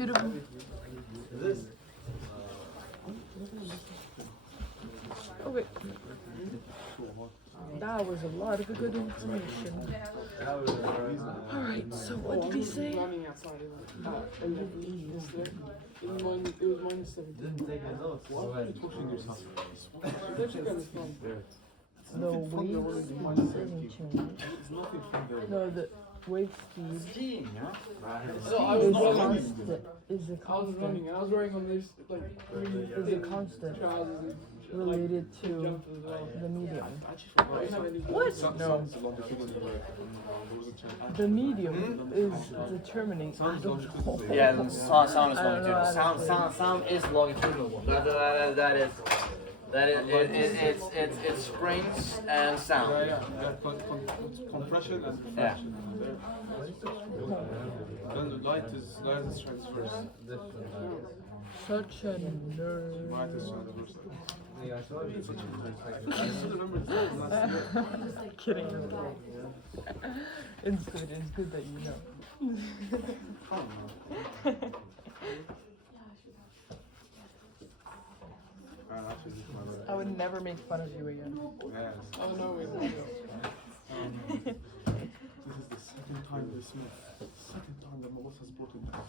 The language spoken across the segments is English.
beautiful. Okay. That was a lot of good information. Alright, so what did he say? Running outside. It was minus 17. What? You're pushing yourself. Don't you get this from? The wave speed doesn't change. No, the wave speed So I was is running. constant. Is a I was constant. running and I was wearing on this like green Is a constant trousers and related to jumpers as well. the medium. What? No. The medium is determining. I don't know. Yeah, sound is I don't know longitudinal. how to say Sound is longitudinal. That is it's springs and sound. Compression and Yeah. reflection. Then light is transverse. Such a nerd. Light is transverse. I used to remember this. Kidding. It's good. It's good that you know. I would never make fun of you again. Yes. Oh no, wait. This is the second time this month. Second time that my boss has broken down.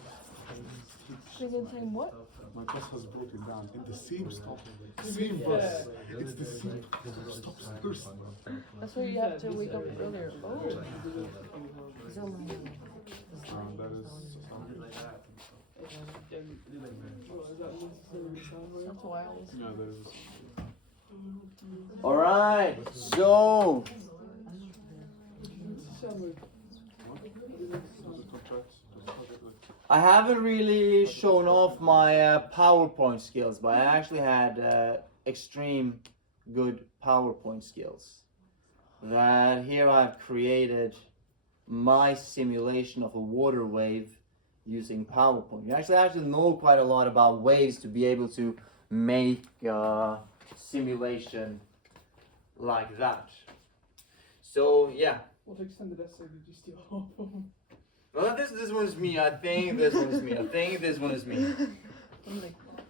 Second time what? My bus has broken down in the same stop. Same bus. It's the same stops first. That's why you have to wake up earlier. Oh. That is That's wild. yeah, that is. All right. So I haven't really shown off my PowerPoint skills, but I actually had extreme good PowerPoint skills. That here I've created my simulation of a water wave using PowerPoint. You actually know quite a lot about waves to be able to make a simulation like that. So yeah. What extended essay did you steal off of? Well, this one is me. I think this one is me. I think this one is me.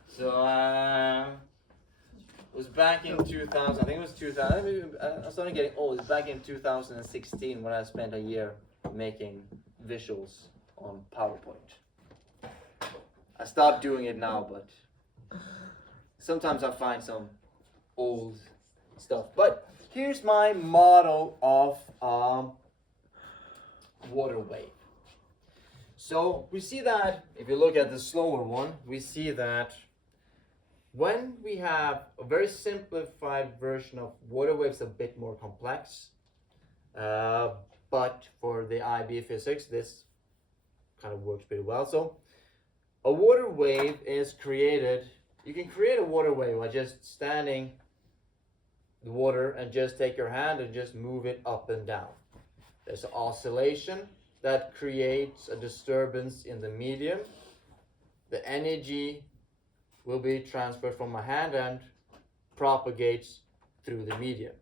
So it was back in 2000. I think it was 2000. Maybe, I started getting old. It was back in 2016 when I spent a year making visuals on PowerPoint. I stopped doing it now, but sometimes I find some old stuff. But here's my model of water wave. So we see that if you look at the slower one, we see that when we have a very simplified version of water waves, a bit more complex, but for the IB physics, this kind of works pretty well. So a water wave is created. You can create a water wave by just standing the water and just take your hand and just move it up and down. There's an oscillation that creates a disturbance in the medium. The energy will be transferred from my hand and propagates through the medium.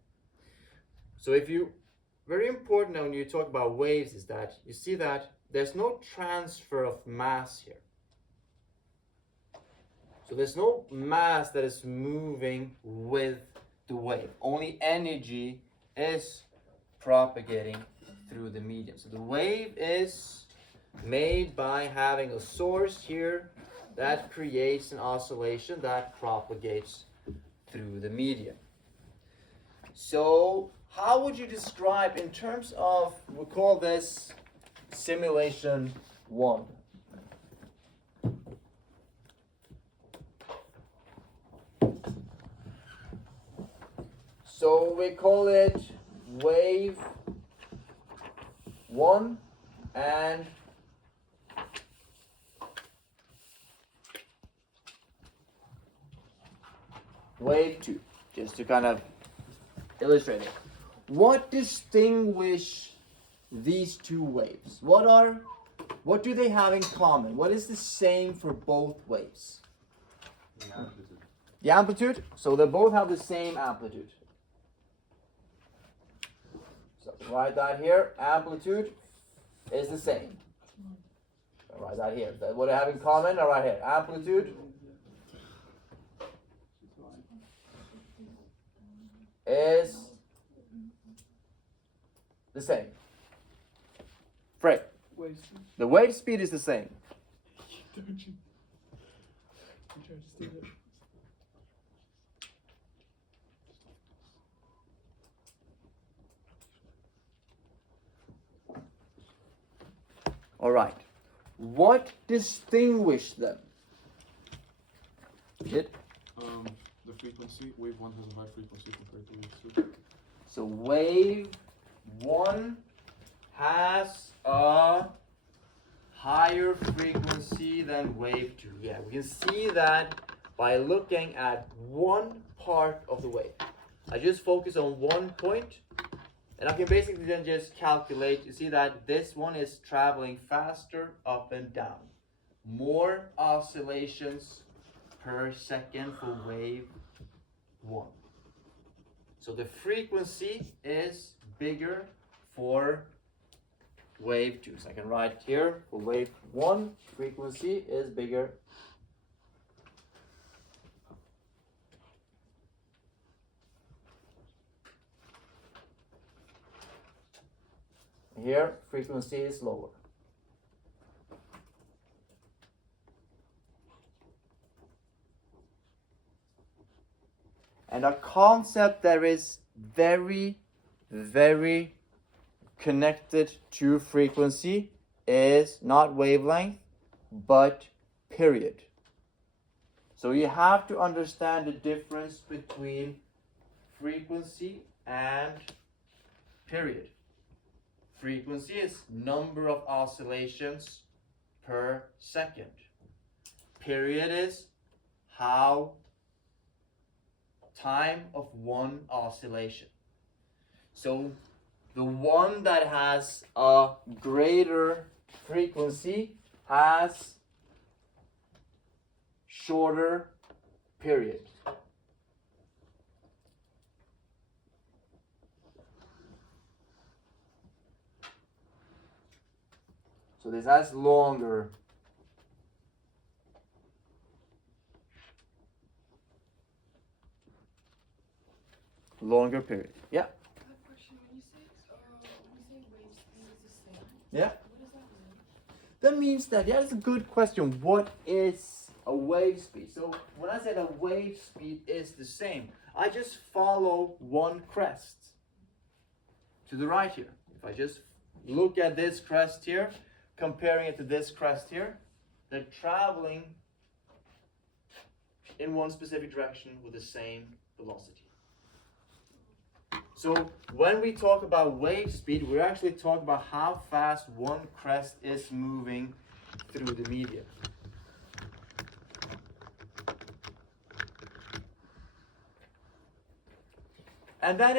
So very important when you talk about waves is that you see that there's no transfer of mass here. So there's no mass that is moving with the wave. Only energy is propagating through the medium. So the wave is made by having a source here that creates an oscillation that propagates through the medium. So how would you describe in terms of, we call this simulation 1. So we call it wave 1 and wave 2, just to kind of illustrate it. What distinguish these two waves? What do they have in common? What is the same for both waves? The amplitude. So they both have the same amplitude. So write that here. Amplitude is the same. I'll write that here. What I have in common, I'll write here. Amplitude is the same. Fred, Wave speed. the wave speed is the same. Don't you? You try to steal it. All right. What distinguishes them? It. The frequency. Wave 1 has a high frequency compared to wave 2. So wave 1 has a higher frequency than wave 2. Yeah, we can see that by looking at one part of the wave. I just focus on one point, and I can basically then just calculate. You see that this one is traveling faster up and down. More oscillations per second for wave 1. So the frequency is bigger for wave 2. So I can write here for wave 1, frequency is bigger. Here, frequency is lower. And a concept that is very, very connected to frequency is not wavelength, but period. So you have to understand the difference between frequency and period. Frequency is number of oscillations per second. Period is how time of one oscillation. So the one that has a greater frequency has shorter period. So this has longer. Longer period. Yeah. Question: when you say wave speed is the same, Yeah. what does that mean? That means that, yeah, that's a good question. What is a wave speed? So when I said a wave speed is the same, I just follow one crest to the right here. If I just look at this crest here, comparing it to this crest here, they're traveling in one specific direction with the same velocity. So when we talk about wave speed, we're actually talking about how fast one crest is moving through the medium. And then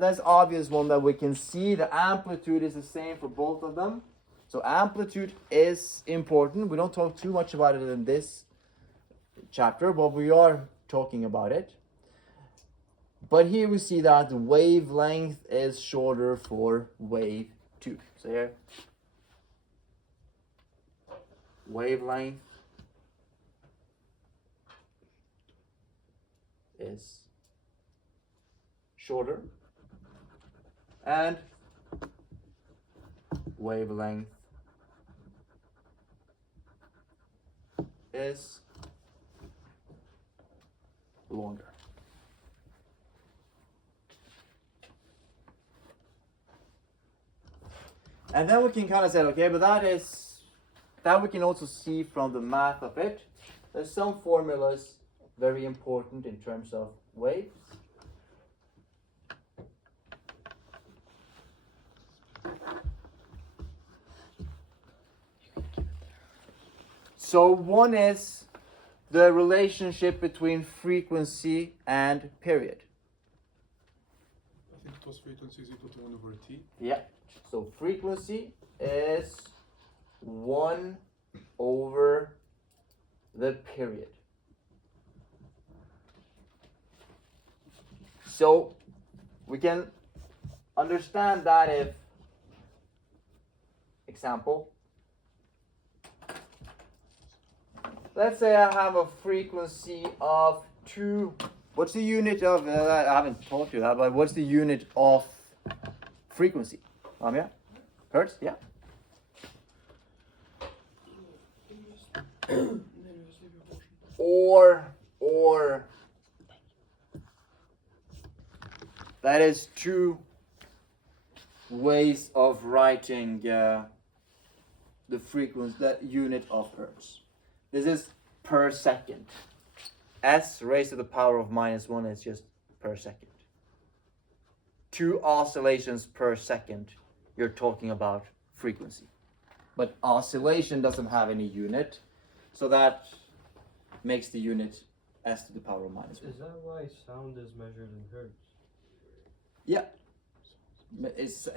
that's obvious one that we can see the amplitude is the same for both of them. So amplitude is important. We don't talk too much about it in this chapter, but we are talking about it. But here we see that the wavelength is shorter for wave 2. So here, wavelength is shorter, and wavelength is longer. And then we can kind of say, okay, but that we can also see from the math of it. There's some formulas very important in terms of waves. So one is the relationship between frequency and period. I think it was frequency is equal to 1 over t. Yeah. So frequency is 1 over the period. So we can understand that if, example, let's say I have a frequency of 2. What's the unit of, I haven't taught you that, but what's the unit of frequency? Yeah? Hertz? Yeah? Or that is 2 ways of writing the frequency, that unit of hertz. This is per second. S raised to the power of -1 is just per second. 2 oscillations per second, you're talking about frequency. But oscillation doesn't have any unit, so that makes the unit S to the power of -1. Is that why sound is measured in hertz? Yeah.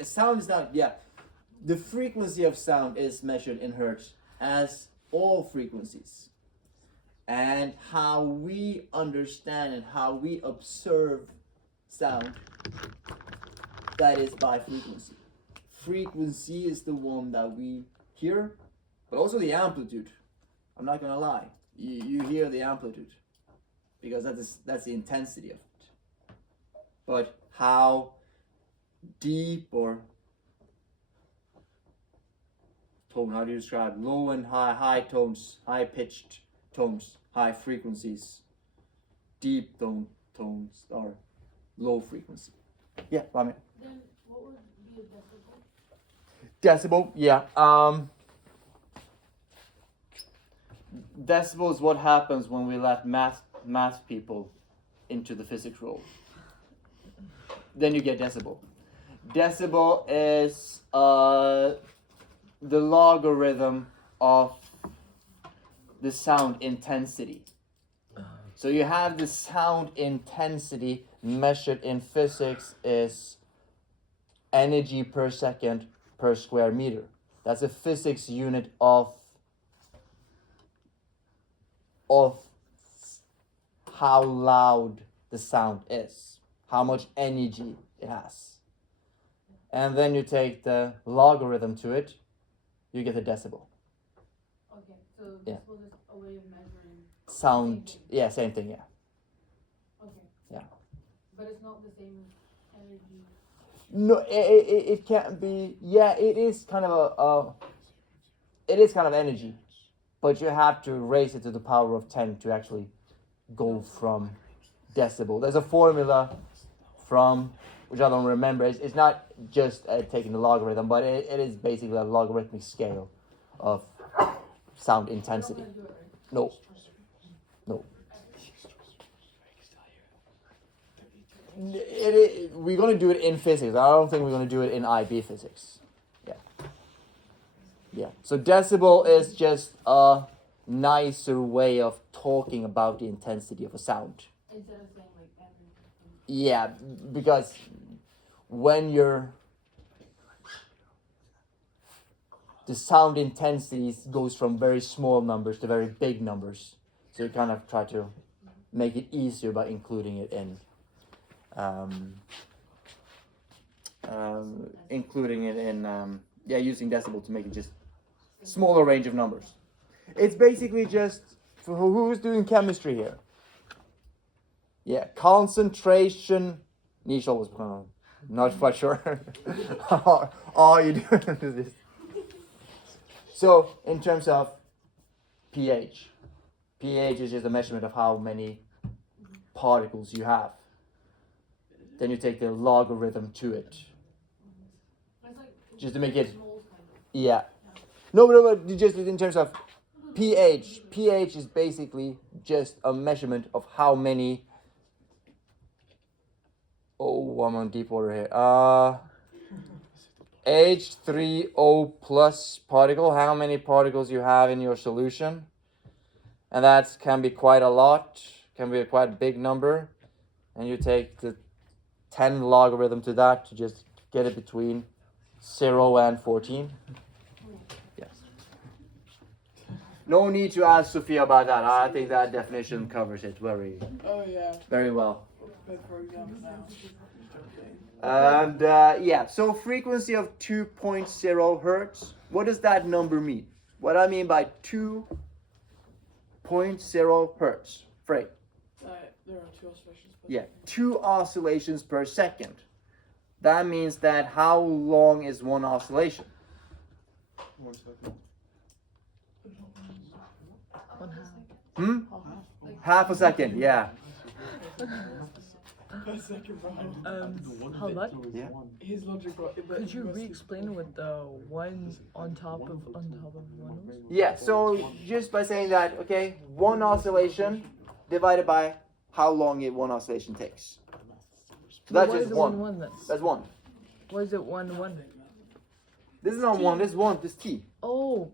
Sound is not, yeah. The frequency of sound is measured in hertz, as all frequencies. And how we understand and how we observe sound, that is by frequency. Frequency is the one that we hear, but also the amplitude. I'm not gonna lie. You hear the amplitude, because that's the intensity of it. But how deep or tone, how do you describe low and high tones, high pitched tones, high frequencies, deep tones, or low frequency? Yeah, Rami. Then what would be a decibel? Decibel, yeah. Decibel is what happens when we let math people into the physics role. Then you get decibel. Decibel is the logarithm of the sound intensity. So you have the sound intensity measured in physics is energy per second per square meter. That's a physics unit of how loud the sound is, how much energy it has. And then you take the logarithm to it, you get a decibel. Okay, so Yeah. this was just a way of measuring. Sound, Same thing. yeah, same thing, yeah. Okay. Yeah. But it's not the same energy. No, it can't be, yeah, it is kind of it is kind of energy, but you have to raise it to the power of 10 to actually go from decibel. There's a formula from, which I don't remember. It's not just taking the logarithm, but it is basically a logarithmic scale of sound intensity. No. No. We're going to do it in physics. I don't think we're going to do it in IB physics. Yeah. Yeah. So decibel is just a nicer way of talking about the intensity of a sound. Instead of saying like everything. Yeah, because when the sound intensity goes from very small numbers to very big numbers, so you kind of try to make it easier by including it in using decibel to make it just smaller range of numbers. It's basically just for who's doing chemistry here. Yeah, concentration. Nisha was not quite sure. All you doing is this. So in terms of pH is just a measurement of how many particles you have. Then you take the logarithm to it, It's like just to make it. moles kind of. Yeah. No, but just in terms of pH. pH is basically just a measurement of how many. Oh, I'm on deep water here. H3O plus particle, how many particles you have in your solution. And that can be quite a lot, can be a quite big number. And you take the 10 logarithm to that to just get it between 0 and 14. Yes. No need to ask Sophia about that. I think that definition covers it very well. For example, now. And so frequency of 2.0 hertz. What does that number mean? What I mean by 2.0 0.0 hertz. Frey. There are 2 oscillations per Yeah, second. 2 oscillations per second. That means that how long is one oscillation? 1 second. 1/2. Half a second, yeah. Per second, Brian. How much? Yeah. His logic, bro. Could you re-explain with the one on top of one was? Yeah, so just by saying that, okay, one oscillation divided by how long one oscillation takes. So that's Why just is it one. 1/1 then? That's one. Why is it 1/1? This is not one, this is one, this is t. Oh,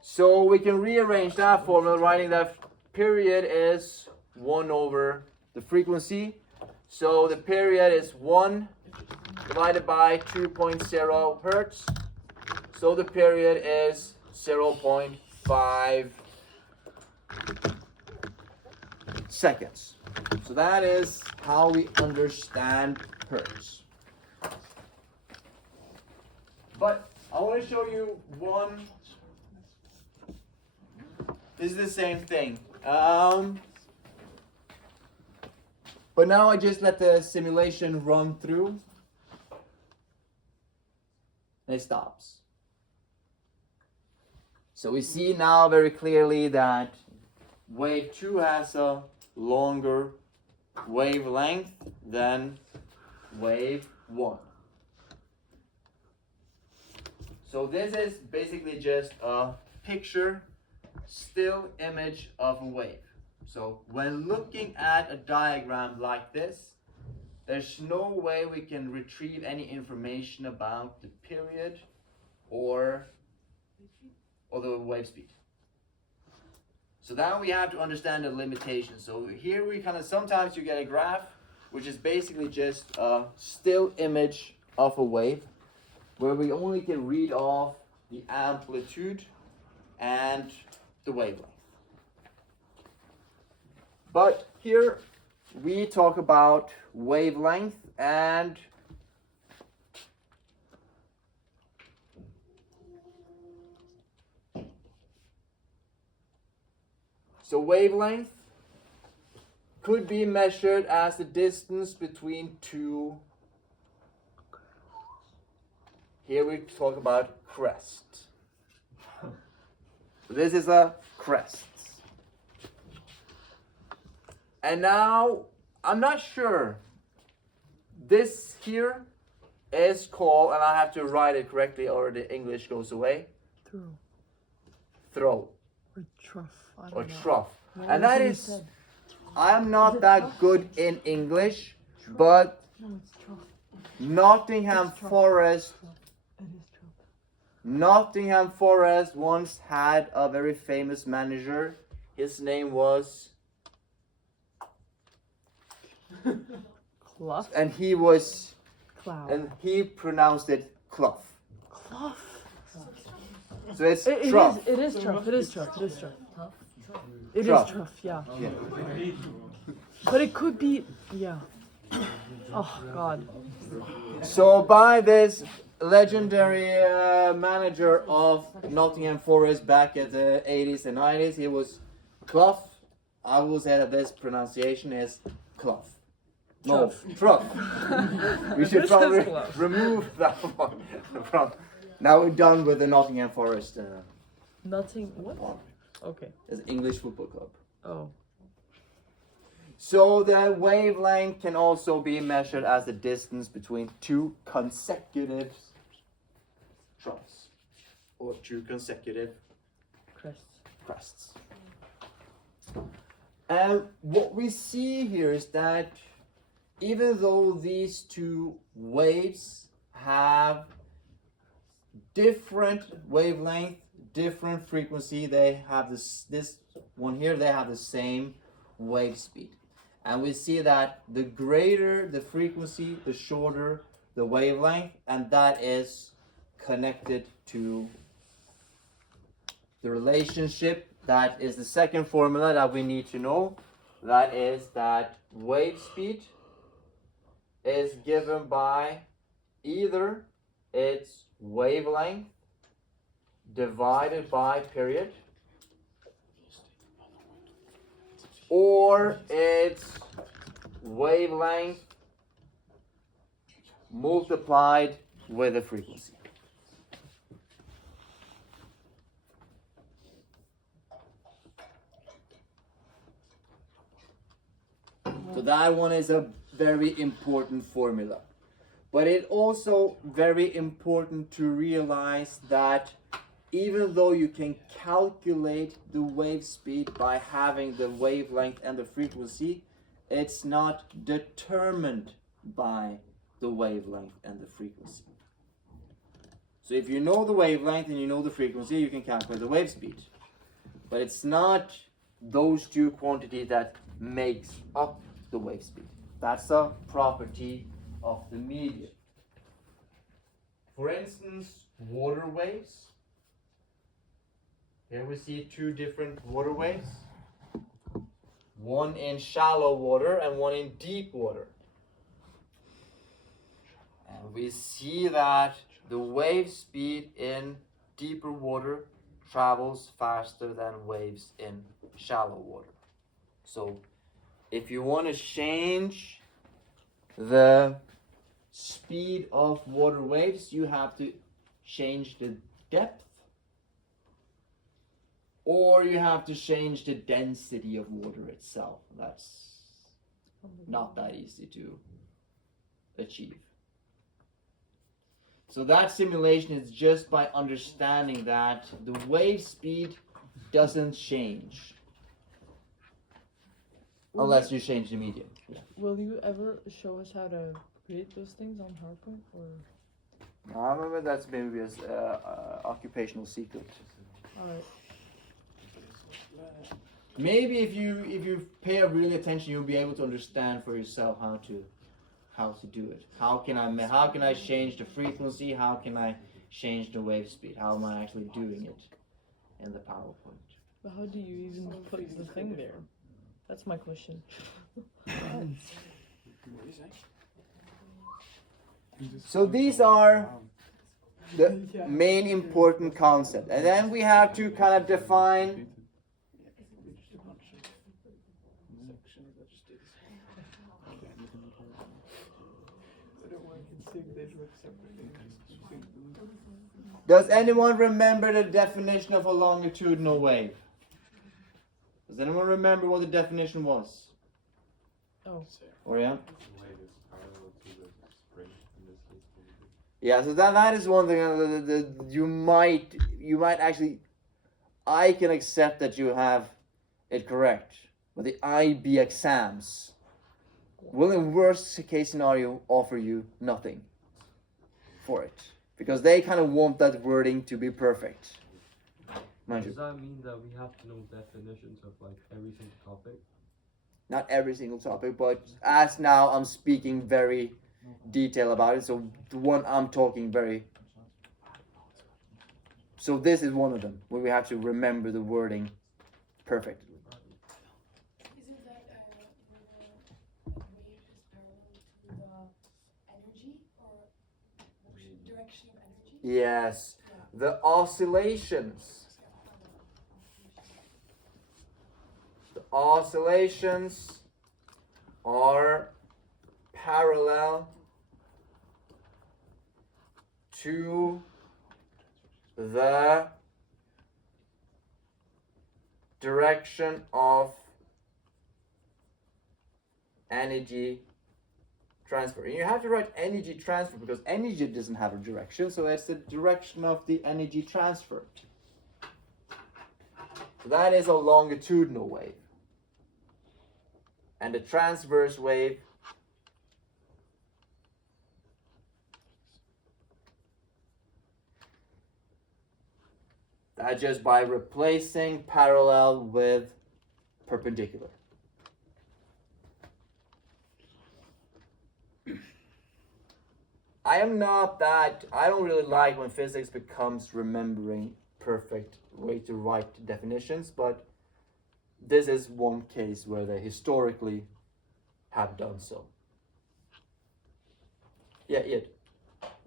So we can rearrange that formula, writing that period is 1 over the frequency. So the period is 1 divided by 2.0 hertz. So the period is 0.5 seconds. So that is how we understand hertz. But I want to show you one. This is the same thing. But now I just let the simulation run through. And it stops. So we see now very clearly that wave 2 has a longer wavelength than wave 1. So this is basically just a picture, still image of a wave. So when looking at a diagram like this, there's no way we can retrieve any information about the period or the wave speed. So now we have to understand the limitations. So here we sometimes you get a graph, which is basically just a still image of a wave, where we only can read off the amplitude and the wavelength. But here we talk about wavelength, and so wavelength could be measured as the distance between two. Here we talk about crest. This is a crest. And now, I'm not sure. This here is called, and I have to write it correctly or the English goes away. Throw. or trough. I Or don't know. trough. What And was that it you is, said? I'm not that good in English, but No, it's trough. Nottingham It's trough. Forest It is trough. Nottingham Forest once had a very famous manager. His name was, Clough. and he was, Cloud. and he pronounced it Clough. Clough. So it's It trough. is trough. It is trough. It is trough. It is Trough. trough. Yeah. Yeah. But it could be. Yeah. Oh God. So by this legendary manager of Nottingham Forest back at the 80s and 90s, he was Clough. I will say that this pronunciation is Clough. No, Trough. We should This is probably Clough. remove that one from. Now we're done with the Nottingham Forest. Nothing. What? Okay. It's English Football Club. Oh. So the wavelength can also be measured as the distance between two consecutive troughs or two consecutive Crests. crests. And what we see here is that even though these two waves have different wavelength, different frequency, they have this one here, they have the same wave speed. And we see that the greater the frequency, the shorter the wavelength, and that is connected to the relationship. That is the second formula that we need to know. That is that wave speed is given by either its wavelength divided by period, or it's wavelength multiplied with the frequency. So that one is a very important formula. But it's also very important to realize that even though you can calculate the wave speed by having the wavelength and the frequency, it's not determined by the wavelength and the frequency. So if you know the wavelength and you know the frequency, you can calculate the wave speed. But it's not those two quantities that makes up the wave speed. That's a property of the medium. For instance, water waves. Here we see two different water waves. One in shallow water and one in deep water. And we see that the wave speed in deeper water travels faster than waves in shallow water. So if you want to change the speed of water waves, you have to change the depth, or you have to change the density of water itself. That's not that easy to achieve. So that simulation is just by understanding that the wave speed doesn't change unless you change the medium. Yeah. Will you ever show us how to create those things on PowerPoint? Or I remember that's maybe an occupational secret. alright. Maybe if you pay really attention, you'll be able to understand for yourself how to do it. How can I change the frequency? How can I change the wave speed? How am I actually doing it in the PowerPoint? But how do you even put the thing there? That's my question. So these are the main important concept, and then we have to kind of define Does anyone remember the definition of a longitudinal wave? Does anyone remember what the definition was? Oh. Orion? Yeah, so that is one thing you might actually, I can accept that you have it correct, but the IB exams will in worst case scenario offer you nothing for it, because they kind of want that wording to be perfect. Does that mean that we have to know definitions of like every single topic? Not every single topic, but as now I'm speaking very detail about it, so the one I'm talking very. So this is one of them where we have to remember the wording perfect. Isn't that the wave is parallel to the energy or direction of energy? Yes, the oscillations. The oscillations are parallel to the direction of energy transfer. And you have to write energy transfer because energy doesn't have a direction, so it's the direction of the energy transfer. So that is a longitudinal wave. And the transverse wave that just by replacing parallel with perpendicular. I don't really like when physics becomes remembering perfect way to write definitions, but this is one case where they historically have done so. Yeah, Ed.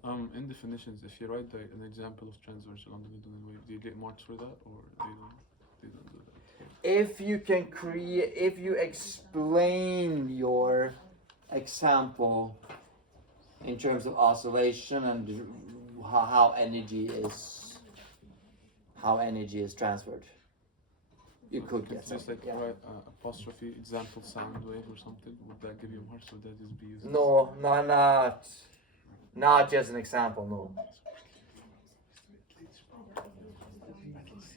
In definitions, if you write an example of transverse longitudinal wave, do you get marks for that, or they don't do that? if you can create, if you explain your example in terms of oscillation and how energy is transferred, you could get It's just something. like Yeah. write apostrophe example sound wave or something. Would that give you more? So that is be used. No, not just an example. No.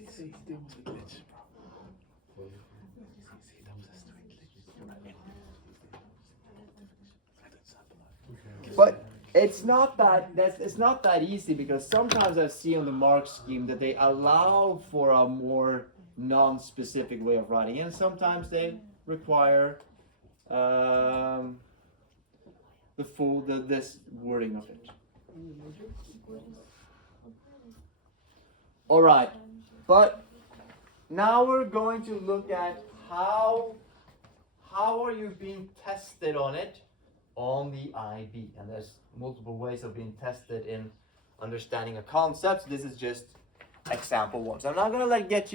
See, there was a glitch, bro. But it's not that easy, because sometimes I see on the mark scheme that they allow for a more non-specific way of writing, and sometimes they require this wording of it. All right, but now we're going to look at how are you being tested on it on the IB, and there's multiple ways of being tested in understanding a concept. This is just example one. So I'm not gonna give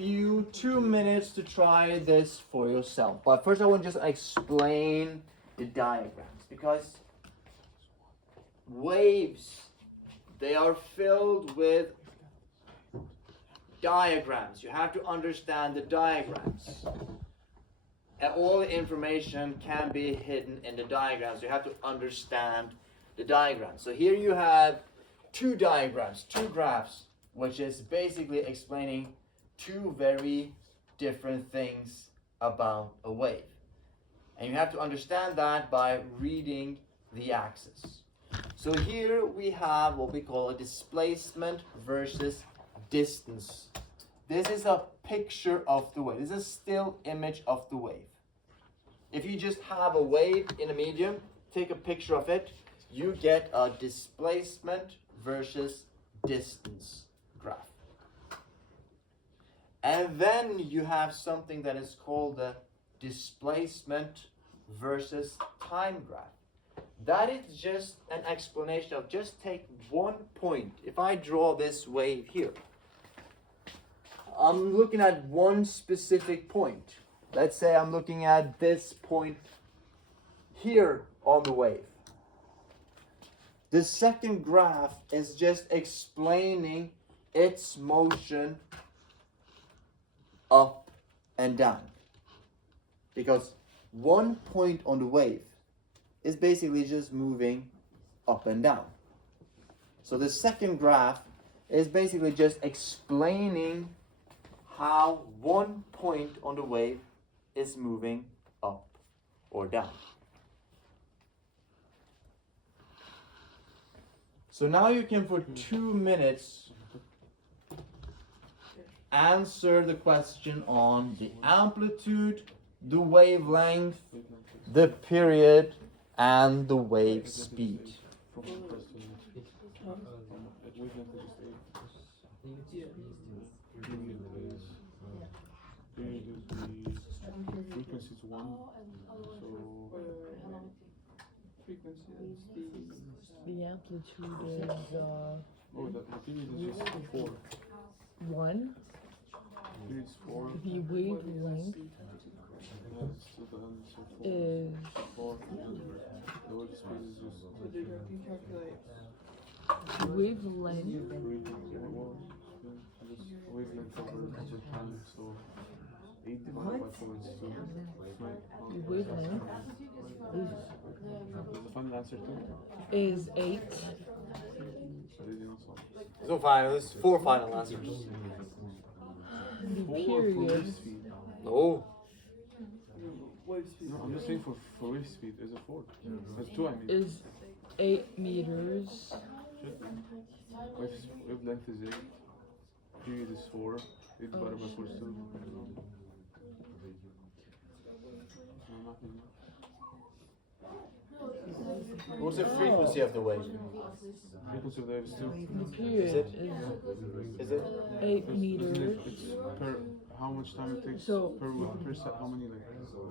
you 2 minutes to try this for yourself. But first I want to just explain the diagrams, because waves, they are filled with diagrams. You have to understand the diagrams. And all the information can be hidden in the diagrams. You have to understand the diagrams. So here you have two diagrams, two graphs, which is basically explaining two very different things about a wave. And you have to understand that by reading the axis. So here we have what we call a displacement versus distance. This is a picture of the wave. This is a still image of the wave. If you just have a wave in a medium, take a picture of it, you get a displacement versus distance graph. And then you have something that is called the displacement versus time graph. That is just an explanation of just take one point. If I draw this wave here, I'm looking at one specific point. Let's say I'm looking at this point here on the wave. The second graph is just explaining its motion up and down. Because one point on the wave is basically just moving up and down. So the second graph is basically just explaining how one point on the wave is moving up or down. So now you can, for 2 minutes, answer the question on the amplitude, the wavelength, the period, and the wave speed. Frequency is 1, so Frequency is The amplitude is the period is just 4. 1. Period is 4. The wavelength So the is 4. The wave speed is just so they can calculate. wavelength wavelength over time, so 8 divided by 4 is 2. the wavelength There's a final answer too. is 8. So they didn't solve. There's no final, there's 4 final answers. The 4 for period wave speed. No. Wave speed. No, I'm just saying for wave speed is a 4. That's 2 I mean. is 8 meters. Wavelength is 8. Period is 4. 8 divided by 4 is 2. No, nothing. What's the frequency of the wave? Frequency of the wave is 2. The period Is it? is Is it? 8 Isn't meters. it? It's per how much time it takes So- per set. How many like?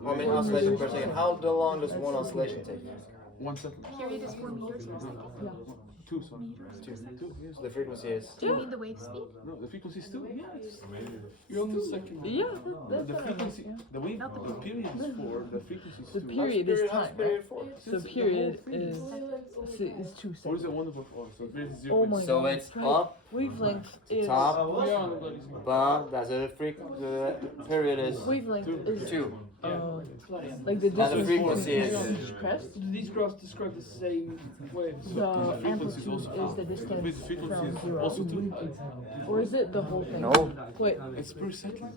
How many oscillations per second? How long does one oscillation take? 1 second. Period is 4 meters. Two, sorry. Two. Two, yes. The frequency is. Do you mean the wave speed? No, the frequency is two. Yeah, it's You're on the second one. Yeah, the that's what I frequency, meant, the wave, the period is 4, the frequency is The 2. period is time, right? four. So period is 2 Or is seconds. it 1/4? So the period is 0. Oh my So god. it's right. up, Wavelength is top, You're on the bloody second. bottom. That's the period is wavelength is 2. like the distance frequency between is- each crest. Do these graphs describe the same waves? The frequency is amplitude also is the distance the frequency from is 0. also 2. Or is it the whole thing? No. Wait, It's per second.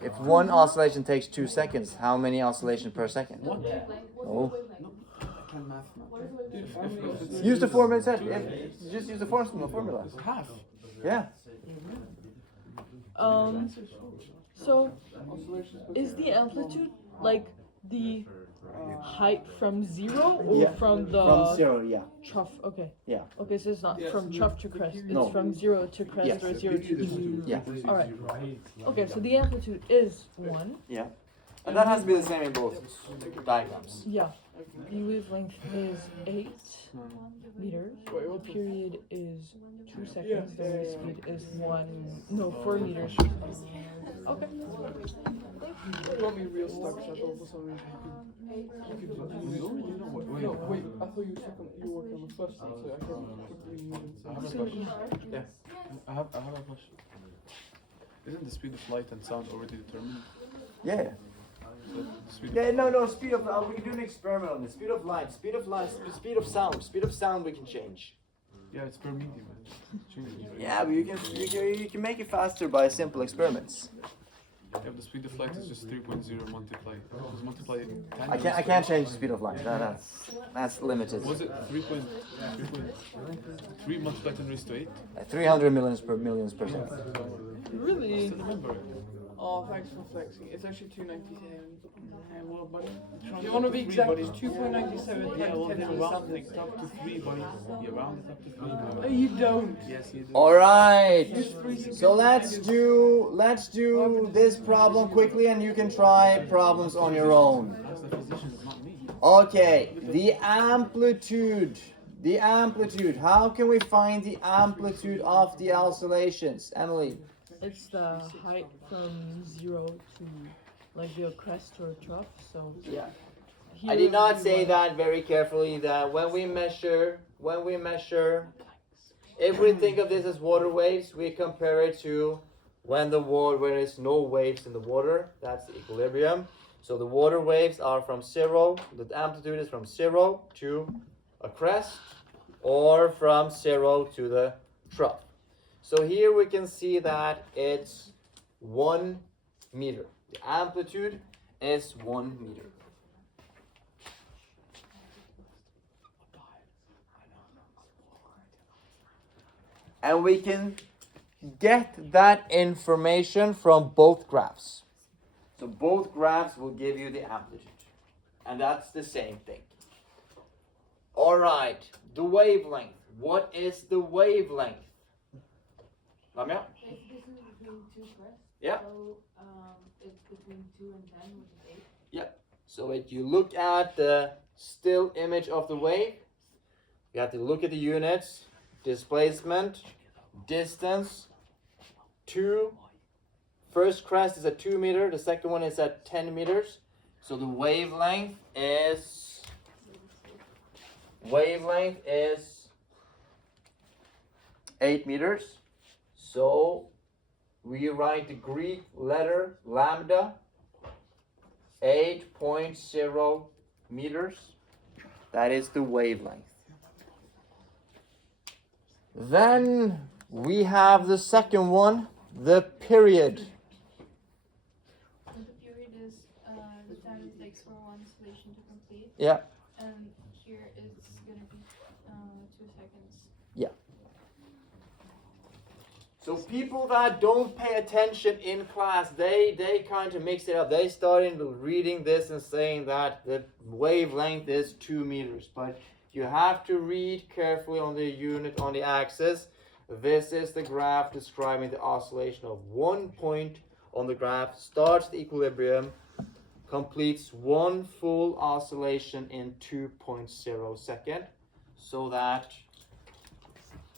If one oscillation takes 2 seconds, how many oscillations per second? What? Oh. I can math now. Dude, how many of the- Use the formula. Just use the formula. It's half. Yeah. so is the amplitude like the height from 0 or Yeah. from the From 0, yeah. trough? Okay. Yeah. Okay, so it's not from trough to crest. It's No. from 0 to crest Yes. or 0 to trough. Yeah. Alright. Okay, so the amplitude is 1. Yeah. And that has to be the same in both diagrams. Yeah. The wavelength is 8 meters. Wait, what the- Period is 2 seconds. Yeah, The yeah, wave yeah, speed is 4 meters. Okay. You got me real stuck, so I thought for some reason you could We already know what. No, wait, I thought you were working on the first one, so I couldn't move I have a question. I have a question. Isn't the speed of light and sound already determined? Yeah. So the speed Yeah, no, speed of, we can do an experiment on the speed of light, speed of sound we can change. yeah, it's per medium. It changes, right? Yeah, but you can make it faster by simple experiments. Yeah, the speed of light is just 3.0 multiplied. Because multiply 10. I can't change the speed of light. No, that's limited. Was it 3 multiplied 10 raised to 8? 300 millions per second. I Really? still remember it. Oh, thanks for flexing. It's actually 297. Well, buddy. If you want to be exact, it's 2.97 Yeah, well, times 10 then to the round something. it up to 3, buddy. You round it up to 3. Oh, you don't. Yes, you do. All right. Just 3 seconds. So let's do this problem quickly, and you can try problems on your own. That's the physician, not me. Okay, the amplitude. How can we find the amplitude of the oscillations, Emily? It's the height from 0 to like the crest or trough. So Yeah. here I did not we say want- that very carefully. That when we measure, if we think of this as water waves, we compare it to when there is no waves in the water. That's the equilibrium. So the water waves are from 0. The amplitude is from 0 to a crest, or from 0 to the trough. So here we can see that it's 1 meter. The amplitude is 1 meter. And we can get that information from both graphs. So both graphs will give you the amplitude. And that's the same thing. All right, the wavelength. What is the wavelength? Lamia? This is between 2 crests. Yeah. So it's between 2 and 10, which is 8. So if you look at the still image of the wave, you have to look at the units, displacement, distance, 2. First crest is at 2 meters, the second one is at 10 meters. So the wavelength is 8 meters. So we write the Greek letter lambda, 8.0 meters. That is the wavelength. Then we have the second one, the period. So the period is the time it takes for one oscillation to complete. Yeah. And here it's going to be 2 seconds. So people that don't pay attention in class, they kind of mix it up. They started reading this and saying that the wavelength is 2 meters. But you have to read carefully on the unit, on the axis. This is the graph describing the oscillation of 1 point on the graph. Starts the equilibrium, completes 1 full oscillation in 2.0 second. So that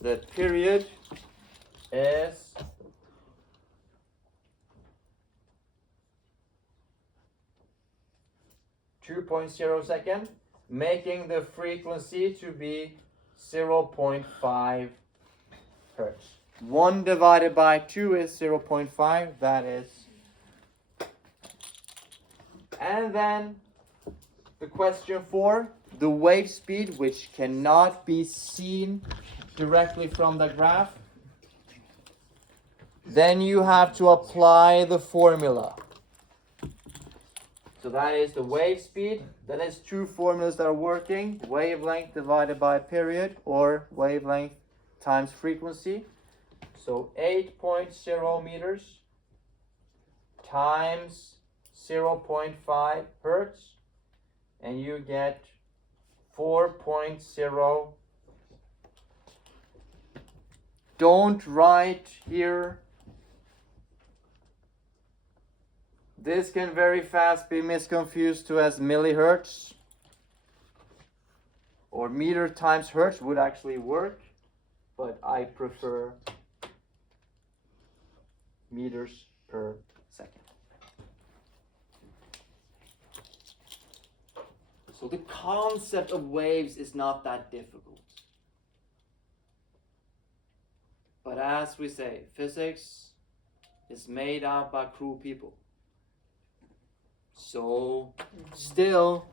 the period is (2.0 seconds), making the frequency to be 0.5 hertz. 1 divided by 2 is 0.5, that is. And then the question 4, the wave speed, which cannot be seen directly from the graph. Then you have to apply the formula. So that is the wave speed. Then it's two formulas that are working. Wavelength divided by period, or wavelength times frequency. So 8.0 meters times 0.5 hertz, and you get 4.0. Don't write here. This can very fast be misconfused to as millihertz, or meter times hertz would actually work, but I prefer meters per second. So the concept of waves is not that difficult. But as we say, physics is made out by cruel people. So still,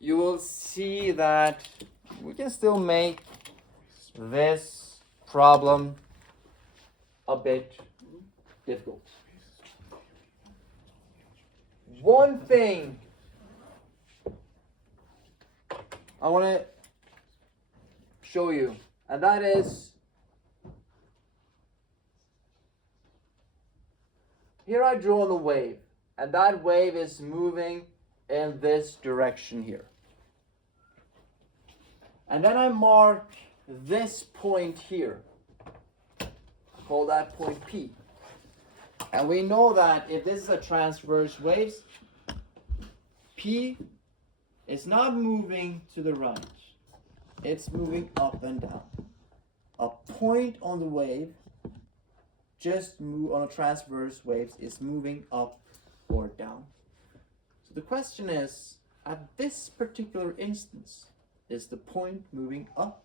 you will see that we can still make this problem a bit difficult. One thing I want to show you, and that is, here I draw the wave, and that wave is moving in this direction here. And then I mark this point here, call that point P. And we know that if this is a transverse wave, P is not moving to the right, it's moving up and down. A point on the wave, just move on a transverse wave, is moving up or down. So the question is, at this particular instance, is the point moving up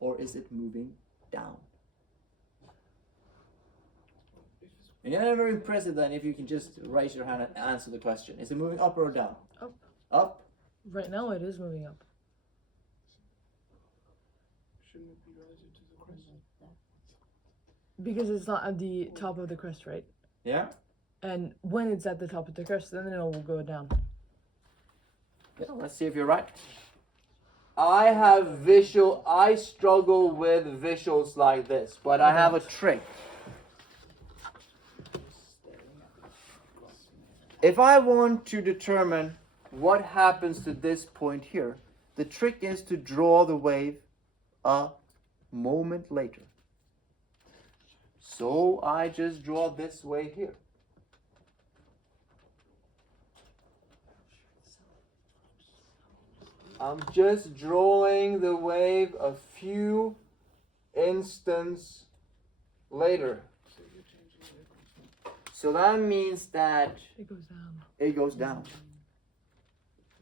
or is it moving down? And you're very impressive then if you can just raise your hand and answer the question. Is it moving up or down? Up. Up? Right now it is moving up. Shouldn't it be relative to the crest? Because it's not at the top of the crest, right? Yeah? And when it's at the top of the crest, then it will go down. Yeah, let's see if you're right. I struggle with visuals like this, but I have a trick. If I want to determine what happens to this point here, the trick is to draw the wave a moment later. So I just draw this wave here. I'm just drawing the wave a few instants later. So that means that It goes down. it goes down.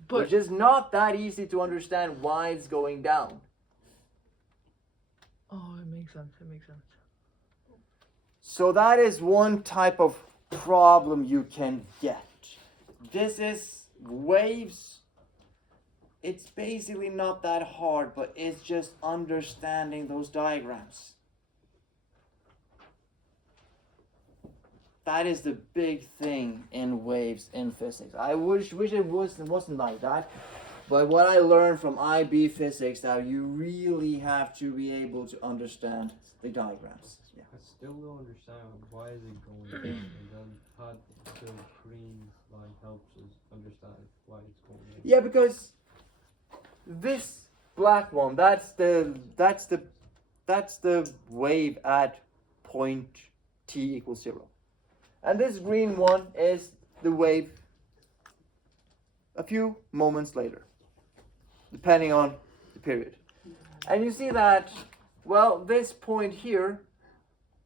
But Which is not that easy to understand why it's going down. oh, it makes sense. It makes sense. So that is one type of problem you can get. This is waves. It's basically not that hard, but it's just understanding those diagrams. That is the big thing in waves in physics. I wish it wasn't like that. But what I learned from IB physics, that you really have to be able to understand the diagrams. Yeah. I still don't understand why is it going down, and then how the green line helps us understand why it's going down. Yeah, because this black one, that's the wave at point t equals 0. And this green one is the wave a few moments later, depending on the period. And you see that Well, this point here,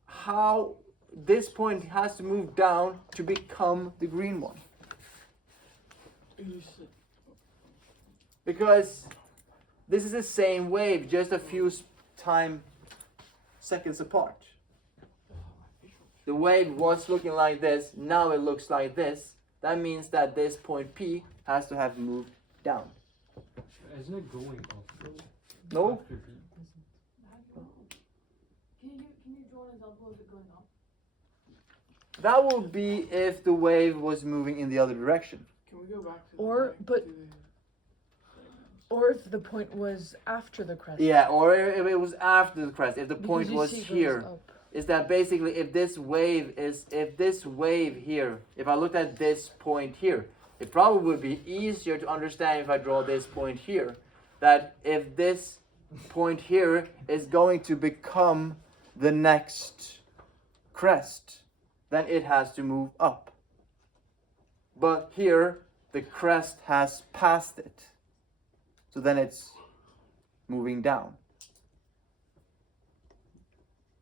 how this point has to move down to become the green one. You said, Because this is the same wave, just a few seconds apart. The wave was looking like this, now it looks like this. That means that this point P has to have moved down. Isn't it going up though? No? After B? Can you draw an example of it going up? That would be if the wave was moving in the other direction. can we go back to Or- the, but- to the Or if the point was after the crest. Yeah, or if it was after the crest, if the Because point you was see it goes here. up. Is that basically if this wave here, if I looked at this point here, it probably would be easier to understand if I draw this point here. That if this point here is going to become the next crest, then it has to move up. But here, the crest has passed it. So then it's moving down.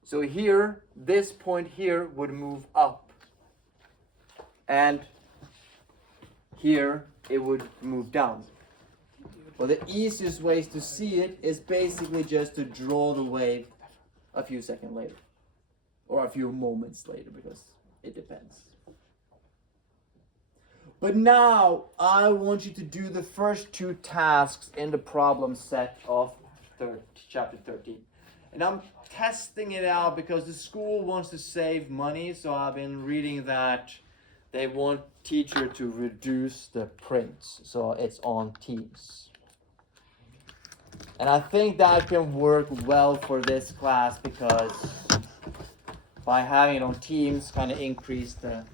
So here, this point here would move up. And here, it would move down. Well, the easiest ways to see it is basically just to draw the wave a few seconds later. Or a few moments later, because it depends. But now, I want you to do the first two tasks in the problem set of chapter 13. And I'm testing it out because the school wants to save money, so I've been reading that they want teacher to reduce the prints, so it's on Teams. And I think that can work well for this class because by having it on Teams kind of increase the